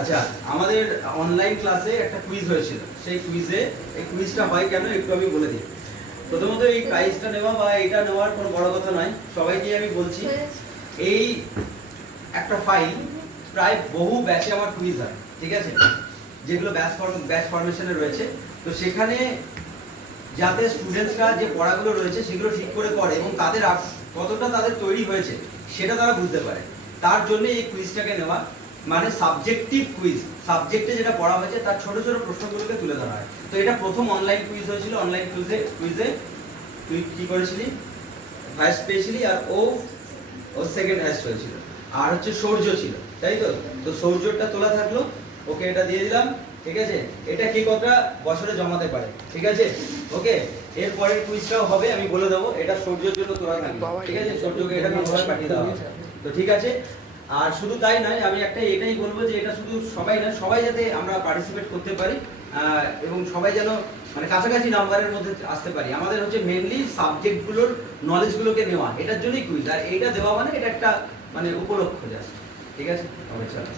আচ্ছা, আমাদের অনলাইন ক্লাসে একটা কুইজ হয়েছিল। সেই কুইজে, এই কুইজটা হয় কেন একটু আমি বলে দিই। প্রথমত এই প্রাইজটা নেওয়া বা এটা নেওয়ার কোনো বড় কথা নয়, সবাইকে আমি বলছি এই একটা ফাইল প্রায় বহু ব্যাচে আমার কুইজ হয়, ঠিক আছে, যেগুলো ব্যাচ ফরমেশনে রয়েছে। তো সেখানে যাতে স্টুডেন্টসরা যে পড়াগুলো রয়েছে সেগুলো ঠিক করে করে এবং তাদের কতটা তাদের তৈরি হয়েছে সেটা তারা বুঝতে পারে, তার জন্য এই কুইজটাকে নেওয়া। মানে সাবজেক্টিভ কুইজ, সাবজেক্টে যেটা পড়া হয়েছে তার ছোট ছোট প্রশ্নগুলোকে তুলে ধরা হয়। তো এটা প্রথম অনলাইন কুইজ হয়েছিল। অনলাইন কুইজে তুই কি করেছিলি? ফার্স্ট পেয়েছিলি, আর ও সেকেন্ড হাইস্ট হয়েছিল। আর হচ্ছে সৌর্য ছিল, তাই তো? তো সৌর্যটা তোলা থাকলো, ওকে এটা দিয়ে দিলাম, ঠিক আছে। এটা কে কতটা বছরে জমাতে পারে, ঠিক আছে, ওকে। এর পরের কুইজটাও হবে, আমি বলে দেবো। এটা সৌর্যের জন্য তোলা থাকবে, ঠিক আছে। সৌর্যকে এটা ভাবে পাঠিয়ে দেওয়া হবে। তো ঠিক আছে। আর শুধু তাই নয়, আমি এটাই বলবো যে এটা শুধু সবাই না, সবাই যাতে আমরা পার্টিসিপেট করতে পারি এবং সবাই যেন মানে কাছাকাছি নাম্বারের মধ্যে আসতে পারি। আমাদের হচ্ছে মেইনলি সাবজেক্টগুলোর নলেজগুলোকে নেওয়া, এটার জন্যই কুইজ। আর এইটা দেওয়া মানে এটা একটা মানে উপলক্ষ জাস্ট, ঠিক আছে। চলো।